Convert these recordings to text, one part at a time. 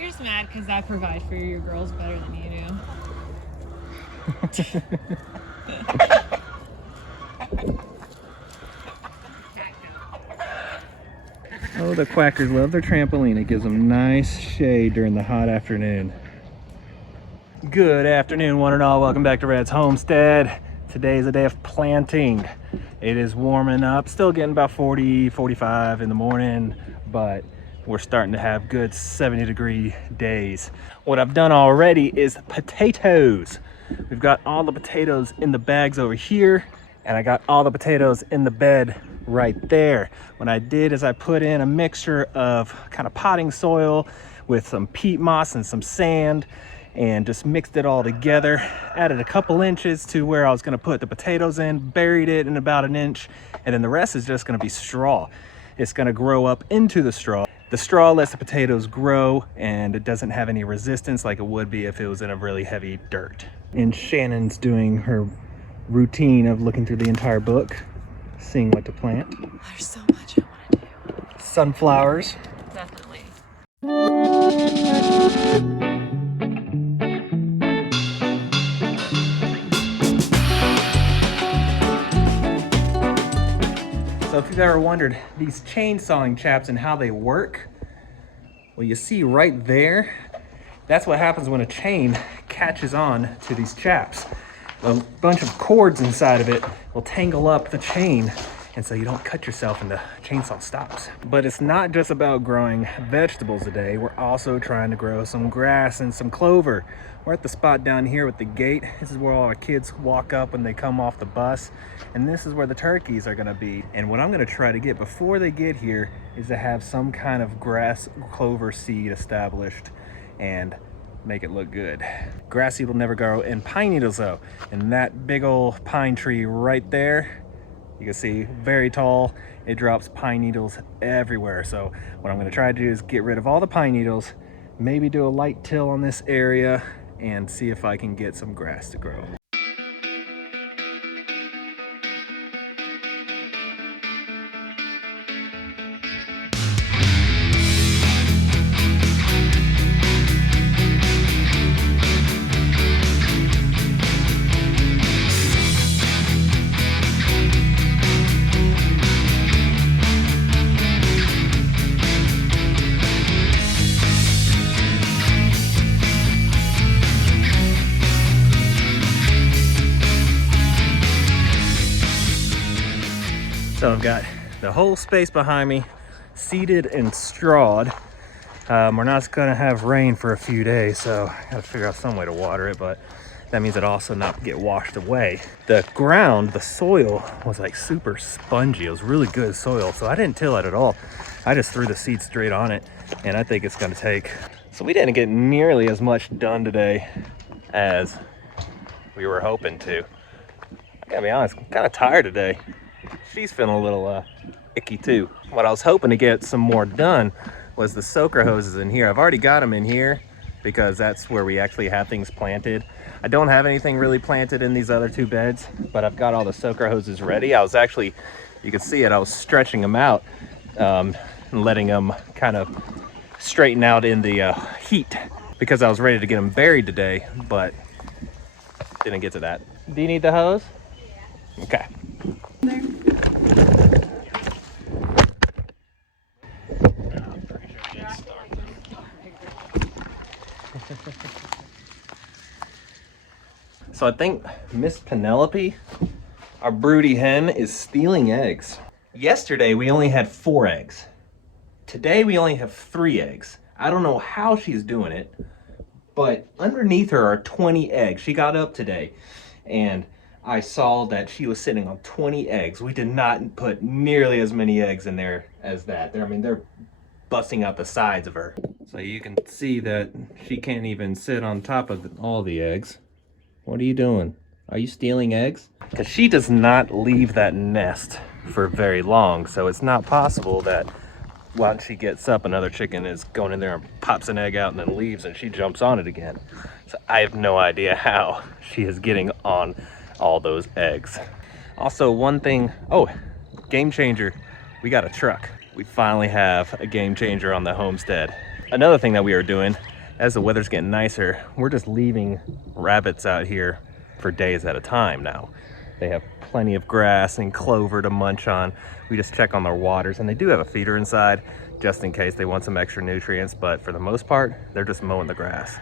You're just mad because I provide for your girls better than you do. Oh, the quackers love their trampoline. It gives them nice shade during the hot afternoon. Good afternoon, one and all. Welcome back to Red's Homestead. Today is a day of planting. It is warming up, still getting about 40, 45 in the morning, but we're starting to have good 70-degree days. What I've done already is potatoes. We've got all the potatoes in the bags over here, and I got all the potatoes in the bed right there. What I did is I put in a mixture of kind of potting soil with some peat moss and some sand, and just mixed it all together, added a couple inches to where I was going to put the potatoes in, buried it in about an inch, and then the rest is just going to be straw. It's going to grow up into the straw. The straw lets the potatoes grow, and it doesn't have any resistance like it would be if it was in a really heavy dirt. And Shannon's doing her routine of looking through the entire book, seeing what to plant. There's so much I want to do. Sunflowers. Definitely. So if you've ever wondered these chainsawing chaps and how they work, well, you see right there, that's what happens when a chain catches on to these chaps. A bunch of cords inside of it will tangle up the chain, and so you don't cut yourself and the chainsaw stops. But it's not just about growing vegetables today. We're also trying to grow some grass and some clover. We're at the spot down here with the gate. This is where all our kids walk up when they come off the bus. And this is where the turkeys are gonna be. And what I'm gonna try to get before they get here is to have some kind of grass clover seed established and make it look good. Grass seed will never grow in pine needles though. And that big old pine tree right there, you can see, very tall. It drops pine needles everywhere. So what I'm gonna try to do is get rid of all the pine needles, maybe do a light till on this area, and see if I can get some grass to grow. So I've got the whole space behind me seeded and strawed. We're not gonna have rain for a few days, so I gotta figure out some way to water it, but that means it also not get washed away. The ground, the soil was like super spongy. It was really good soil, so I didn't till it at all. I just threw the seed straight on it, and I think it's gonna take. So we didn't get nearly as much done today as we were hoping to. I gotta be honest, I'm kind of tired today. She's feeling a little icky too. What I was hoping to get some more done was the soaker hoses in here. I've already got them in here because that's where we actually have things planted. I don't have anything really planted in these other two beds, but I've got all the soaker hoses ready. I was actually, you can see it, I was stretching them out and letting them kind of straighten out in the heat because I was ready to get them buried today, but didn't get to that. Do you need the hose? Yeah. Okay. There. So I think Miss Penelope, our broody hen, is stealing eggs. Yesterday we only had 4 eggs. Today we only have 3 eggs. I don't know how she's doing it, but underneath her are 20 eggs. She got up today and I saw that she was sitting on 20 eggs. We did not put nearly as many eggs in there as that. I mean, they're busting out the sides of her. So you can see that she can't even sit on top of all the eggs. What are you doing? Are you stealing eggs? Because she does not leave that nest for very long. So it's not possible that once she gets up, another chicken is going in there and pops an egg out and then leaves and she jumps on it again. So I have no idea how she is getting on all those eggs. Also, one thing, oh, game changer, we got a truck. We finally have a game changer on the homestead. Another thing that we are doing, as the weather's getting nicer, we're just leaving rabbits out here for days at a time now. They have plenty of grass and clover to munch on. We just check on their waters, and they do have a feeder inside just in case they want some extra nutrients, but for the most part, they're just mowing the grass.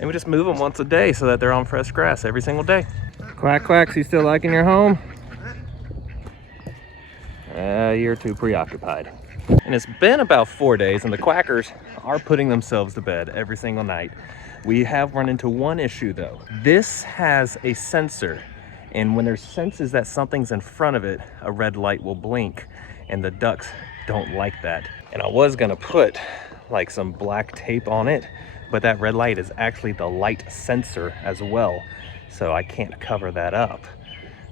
And we just move them once a day so that they're on fresh grass every single day. Quack quacks, you still liking your home? You're too preoccupied. And it's been about 4 days, and the quackers are putting themselves to bed every single night. We have run into one issue though. This has a sensor, and when there's senses that something's in front of it, a red light will blink, and the ducks don't like that. And I was gonna put like some black tape on it, but that red light is actually the light sensor as well, so I can't cover that up.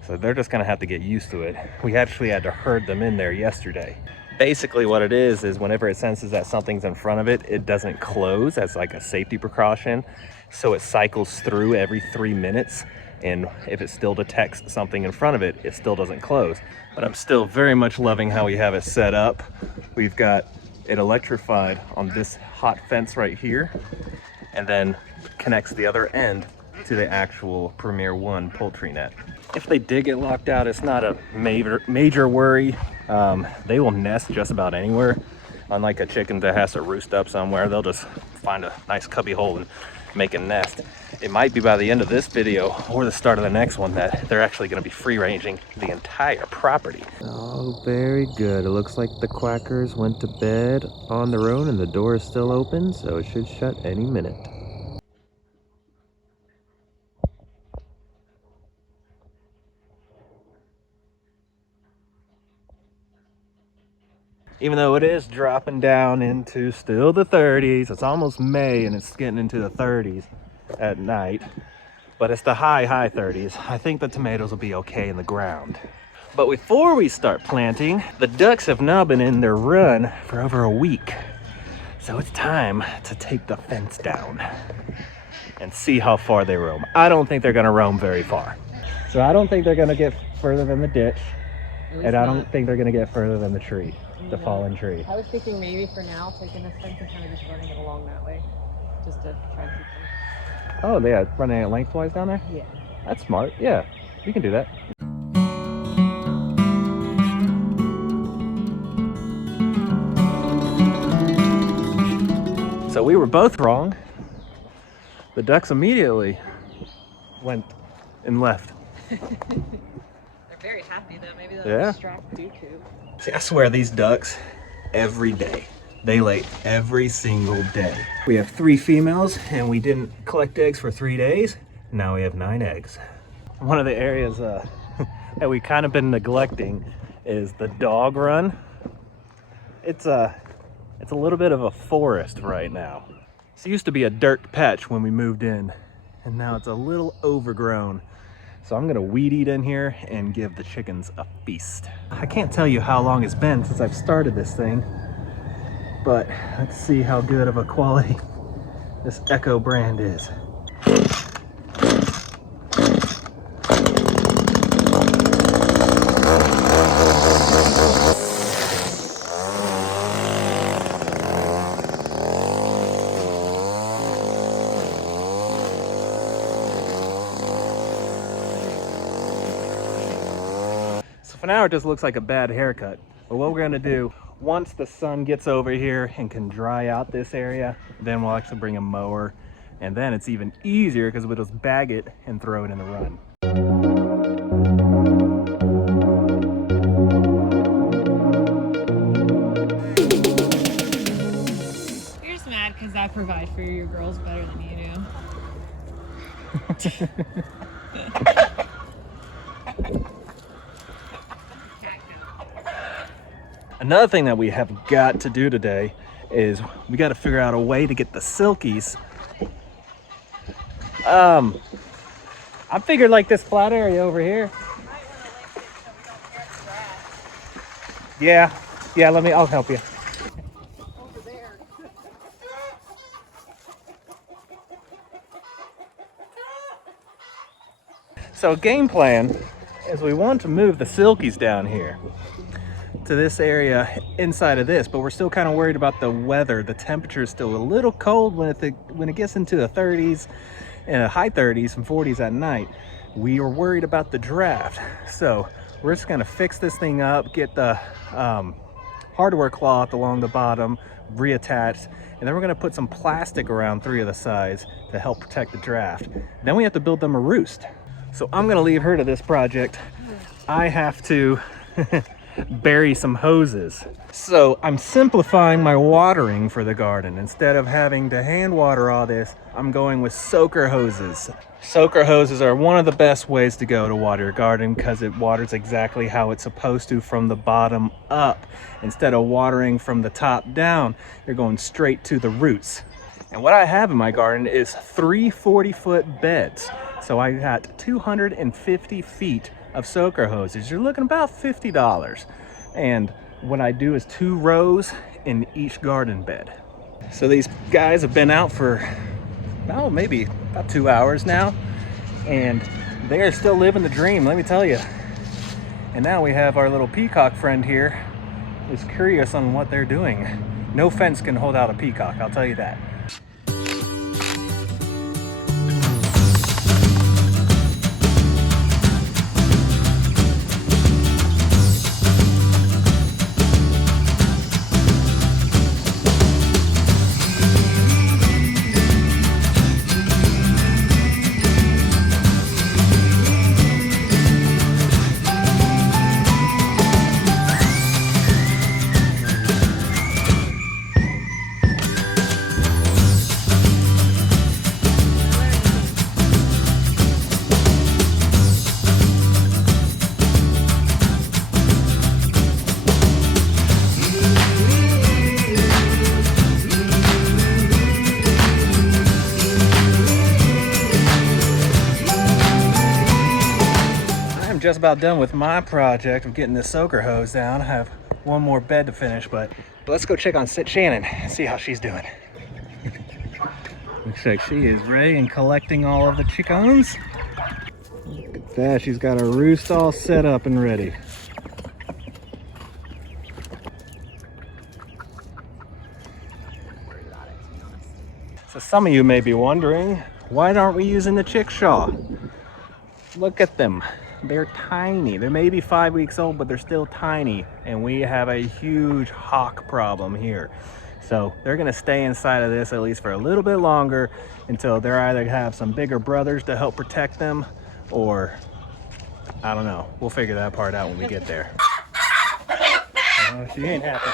So they're just gonna have to get used to it. We actually had to herd them in there yesterday. Basically what it is whenever it senses that something's in front of it, it doesn't close as like a safety precaution. So it cycles through every 3 minutes. And if it still detects something in front of it, it still doesn't close. But I'm still very much loving how we have it set up. We've got it electrified on this hot fence right here, and then connects the other end to the actual Premier One poultry net. If they did get locked out, it's not a major worry. They will nest just about anywhere. Unlike a chicken that has to roost up somewhere, they'll just find a nice cubby hole and make a nest. It might be by the end of this video or the start of the next one that they're actually going to be free ranging the entire property. Oh, very good. It looks like the quackers went to bed on their own, and the door is still open, so it should shut any minute. Even though it is dropping down into still the 30s, it's almost May and it's getting into the 30s at night, but it's the high 30s. I think the tomatoes will be okay in the ground. But before we start planting, the ducks have now been in their run for over a week. So it's time to take the fence down and see how far they roam. I don't think they're gonna roam very far. So I don't think they're gonna get further than the ditch, and I don't think they're gonna get further than the tree. The fallen tree. I was thinking maybe for now, taking this fence and kind of just running it along that way, just to try to keep them. Oh, they are running it lengthwise down there? Yeah. That's smart. Yeah, we can do that. So we were both wrong. The ducks immediately went and left. They're very happy though. Maybe they'll Yeah. distract Dooku. See, I swear these ducks, every day. They lay every single day. We have 3 females, and we didn't collect eggs for 3 days. Now we have 9 eggs. One of the areas that we kind of been neglecting is the dog run. It's a little bit of a forest right now. It used to be a dirt patch when we moved in, and now it's a little overgrown. So I'm gonna weed eat in here and give the chickens a feast. I can't tell you how long it's been since I've started this thing, but let's see how good of a quality this Echo brand is. For now, it just looks like a bad haircut. But what we're gonna do, once the sun gets over here and can dry out this area, then we'll actually bring a mower. And then it's even easier because we'll just bag it and throw it in the run. You're just mad because I provide for your girls better than you do. Another thing that we have got to do today is we got to figure out a way to get the Silkies. I figured like this flat area over here. Yeah, I'll help you. So game plan is we want to move the Silkies down here to this area inside of this, but we're still kind of worried about the weather. The temperature is still a little cold when it gets into the 30s and the high 30s and 40s at night. We are worried about the draft. So we're just gonna fix this thing up, get the hardware cloth along the bottom reattached, and then we're gonna put some plastic around 3 of the sides to help protect the draft. Then we have to build them a roost. So I'm gonna leave her to this project. I have to bury some hoses. So I'm simplifying my watering for the garden. Instead of having to hand water all this, I'm going with soaker hoses. Soaker hoses are one of the best ways to go to water your garden because it waters exactly how it's supposed to from the bottom up. Instead of watering from the top down, you're going straight to the roots. And what I have in my garden is 3 40-foot beds. So I got 250 feet of soaker hoses. You're looking about $50. And what I do is 2 rows in each garden bed. So these guys have been out for maybe about 2 hours now, and they are still living the dream, let me tell you. And now we have our little peacock friend here who's curious on what they're doing. No fence can hold out a peacock, I'll tell you that. Just about done with my project of getting this soaker hose down. I have one more bed to finish, but let's go check on Shannon and see how she's doing. Looks like she is ready and collecting all of the chickens. Look at that, she's got her roost all set up and ready. So some of you may be wondering, why aren't we using the chickshaw? Look at them. They're tiny. They're maybe 5 weeks old, but they're still tiny. And we have a huge hawk problem here. So they're gonna stay inside of this at least for a little bit longer until they're either have some bigger brothers to help protect them, or I don't know. We'll figure that part out when we get there. She ain't happy.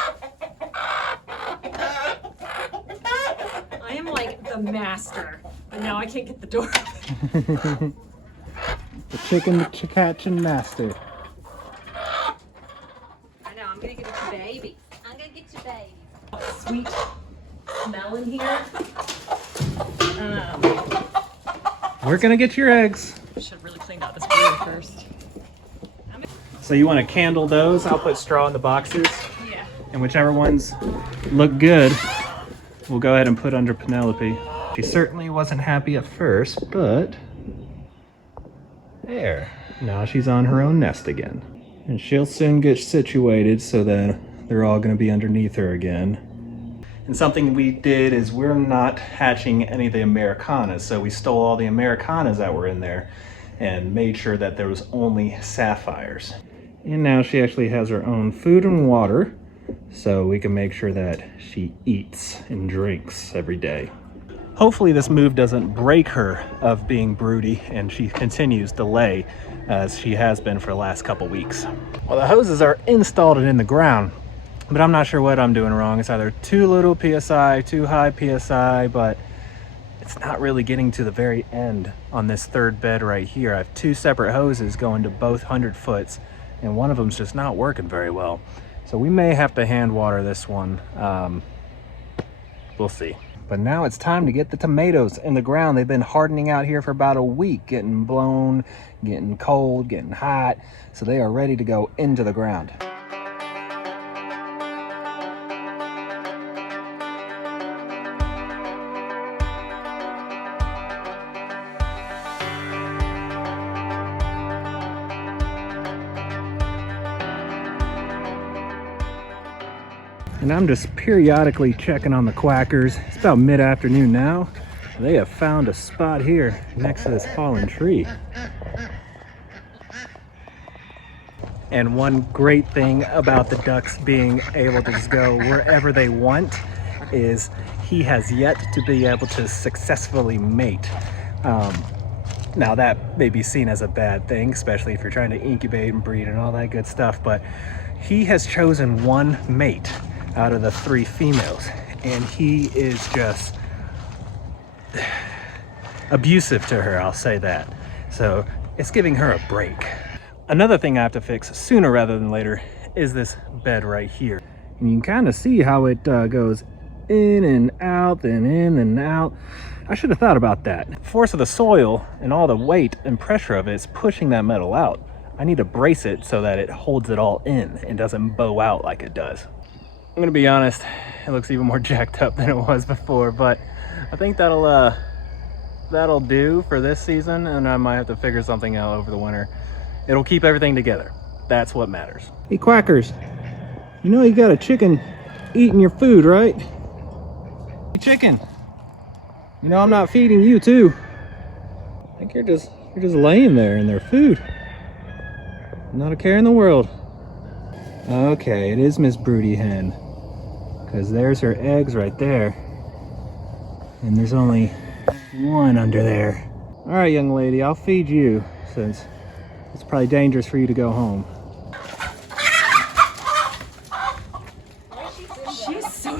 I am like the master, but now I can't get the door. The chicken catching master. I know, I'm gonna get you baby. I'm gonna get you baby. Sweet smell in here. We're gonna get your eggs. Should have really cleaned out this brew first. So you want to candle those? I'll put straw in the boxes. Yeah. And whichever ones look good, we'll go ahead and put under Penelope. She certainly wasn't happy at first, but there. Now she's on her own nest again. And she'll soon get situated so that they're all going to be underneath her again. And something we did is we're not hatching any of the Americanas, so we stole all the Americanas that were in there and made sure that there was only sapphires. And now she actually has her own food and water, so we can make sure that she eats and drinks every day. Hopefully this move doesn't break her of being broody and she continues to lay as she has been for the last couple weeks. Well, the hoses are installed and in the ground, but I'm not sure what I'm doing wrong. It's either too little PSI, too high PSI, but it's not really getting to the very end on this third bed right here. I have 2 separate hoses going to both 100 foots, and one of them's just not working very well. So we may have to hand water this one. We'll see. But now it's time to get the tomatoes in the ground. They've been hardening out here for about a week, getting blown, getting cold, getting hot. So they are ready to go into the ground. And I'm just periodically checking on the quackers. It's about mid-afternoon now. They have found a spot here next to this fallen tree. And one great thing about the ducks being able to just go wherever they want is he has yet to be able to successfully mate. Now that may be seen as a bad thing, especially if you're trying to incubate and breed and all that good stuff, but he has chosen one mate out of the 3 females, and he is just abusive to her, I'll say that. So it's giving her a break. Another thing I have to fix sooner rather than later is this bed right here. And you can kind of see how it goes in and out and in and out. I should have thought about that. Force of the soil and all the weight and pressure of it is pushing that metal out. I need to brace it so that it holds it all in and doesn't bow out like it does. I'm gonna be honest, it looks even more jacked up than it was before, but I think that'll do for this season, and I might have to figure something out over the winter. It'll keep everything together. That's what matters. Hey quackers, you know you got a chicken eating your food, right? Hey chicken, you know I'm not feeding you too. I think you're just laying there in their food. Not a care in the world. Okay, it is Miss Broody Hen, because there's her eggs right there, and there's only one under there. All right, young lady, I'll feed you since it's probably dangerous for you to go home.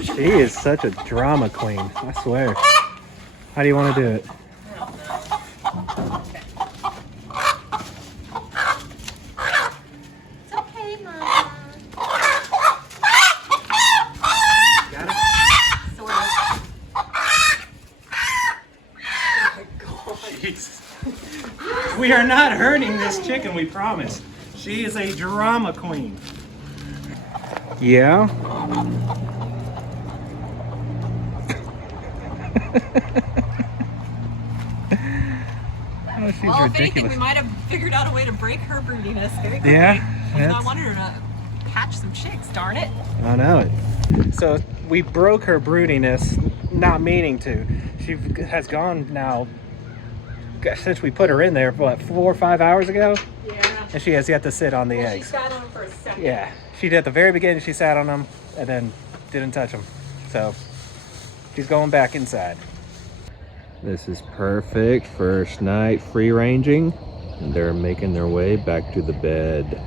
She is such a drama queen, I swear. How do you want to do it? It's okay, Mama. Got it? Sort of. Oh my God. Jesus. We are not hurting this chicken, we promise. She is a drama queen. Yeah? Oh, she's Well, if ridiculous. anything, we might have figured out a way to break her broodiness very quickly. Yeah, Even though I wanted her to hatch some chicks, darn it. I know it. So we broke her broodiness, not meaning to. She has gone now, since we put her in there, what, 4 or 5 hours ago? Yeah. And she has yet to sit on the Well, eggs. she sat on them for a second. Yeah, she did at the very beginning. She sat on them and then didn't touch them. So she's going back inside. This is perfect first night free ranging, and they're making their way back to the bed.